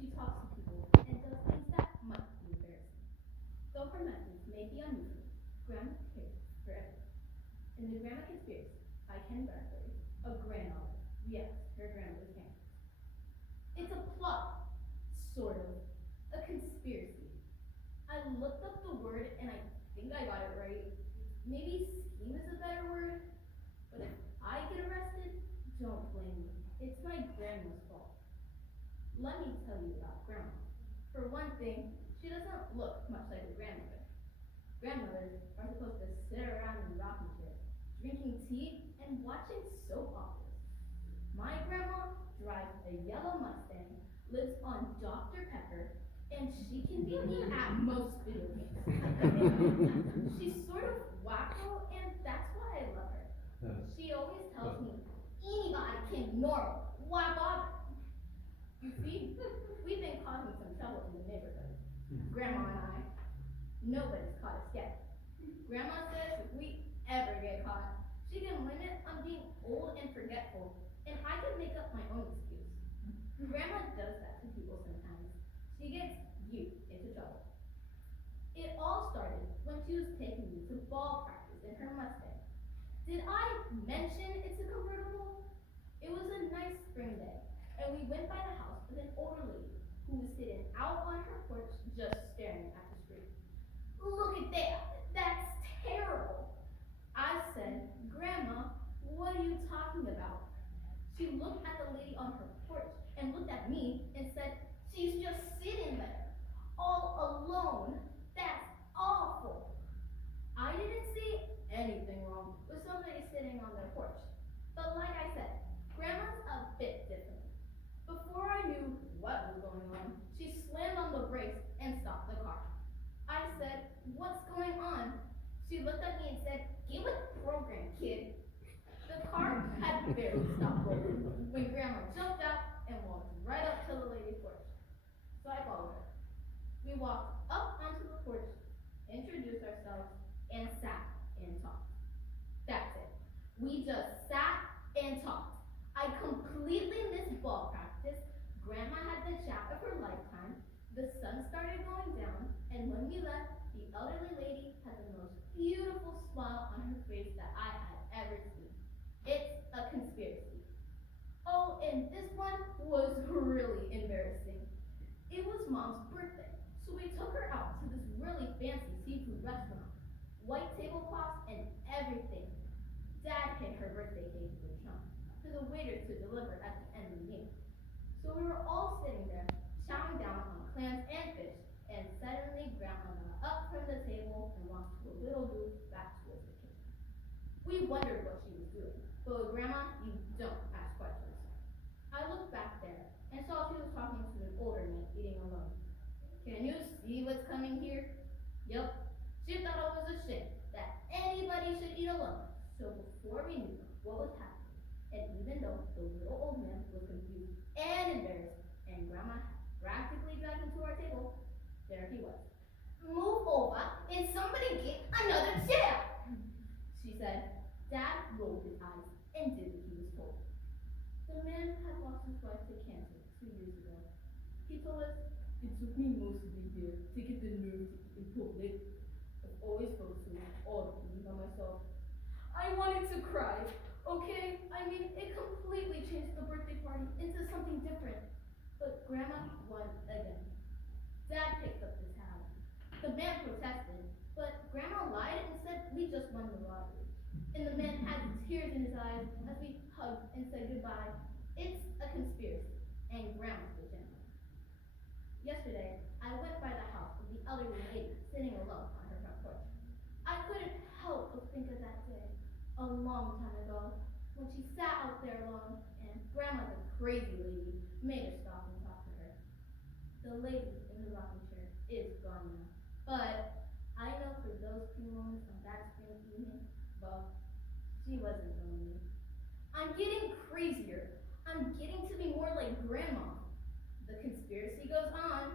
She talks to people and does things that might be embarrassing. Though her methods may be unusual, Grandma cares for everyone. In the Grandma Conspiracy by Ken Bradbury, a grandmother reacts to her grandmother's pancakes. It's a plot, sort of, a conspiracy. I looked up the word and I think I got it right. Maybe scheme is a better word, but if I get arrested, don't blame me. It's my grandma's fault. Let me tell you about Grandma. For one thing, she doesn't look much like a grandmother. Grandmothers are supposed to sit around in rocking chairs, drinking tea and watching soap operas. My grandma drives a yellow Mustang, lives on Dr. Pepper, and she can beat me at most video games. She's sort of wacko, and that's why I love her. She always tells me, anybody can be normal, why bother? You see, we've been causing some trouble in the neighborhood. Grandma and I. Nobody's caught us yet. Grandma says if we ever get caught, she can blame it on being old and forgetful, and I can make up my own excuse. Grandma does that to people sometimes. She gets you into trouble. It all started when she was taking me to ball practice in her Mustang. Did I mention it's a convertible? It was a nice spring day, and we went by the house with an older lady who was sitting out on her porch just staring at the street. Look at that, that's terrible. I said, Grandma, what are you talking about? She looked at the lady on her porch and looked at me and said, she's just sitting there, all alone. That's awful. I didn't see anything wrong with somebody sitting on their porch. But like I said, Grandma's a bit different. Before I knew what was going on, she slammed on the brakes and stopped the car. I said, what's going on? She looked at me and said, get with the program, kid. The car had barely stopped rolling when Grandma jumped out and walked right up to the lady's porch. So I followed her. We walked up onto the porch, introduced ourselves, and sat and talked. That's it. We just sat and talked. I completely missed ball practice. Grandma had the chat of her lifetime. The sun started going down, and when we left, the elderly lady had the most beautiful smile on her face that I had ever seen. It's a conspiracy. Oh, and this one was really embarrassing. It was Mom's birthday, so we took her out to this really fancy seafood restaurant. White tablecloths and everything. Dad hid her birthday cake in the trunk for the waiter to deliver at the end of the meal. So we were all sitting there, chowing down on clams and fish, and suddenly Grandma got up from the table and walked to a little booth back towards the kitchen. We wondered what she was doing, but with Grandma, you don't ask questions. I looked back there and saw she was talking to an older man eating alone. Can you see what's coming here? Yep. She thought it was a shame that anybody should eat alone. So before we knew what was happening, and even though the little old man was confused and embarrassed, and Grandma practically dragged him to our table, there he was. Move over and somebody get another chair, she said. Dad rolled his eyes and did what he was told. The man had lost his wife to cancer 2 years ago. He told us, it took me most of the year to get the nerve to eat in public. I've always felt so awkward by myself. I wanted to cry, okay? I mean, it completely changed the birthday party into something different. But Grandma won again. Dad picked up the tab. The man protested, but Grandma lied and said we just won the lottery. And the man had tears in his eyes as we hugged and said goodbye. It's a conspiracy, and Grandma's the general. Yesterday, I went by the house of the elderly lady sitting alone on her front porch. I couldn't help but think of that day, a long time ago, when she sat out there alone, and Grandma, the crazy lady, made her stop and talk to her. The lady in the rocking chair is gone now, but I know for those few moments on that spring evening, well, she wasn't lonely. I'm getting crazier. I'm getting to be more like Grandma. The conspiracy goes on.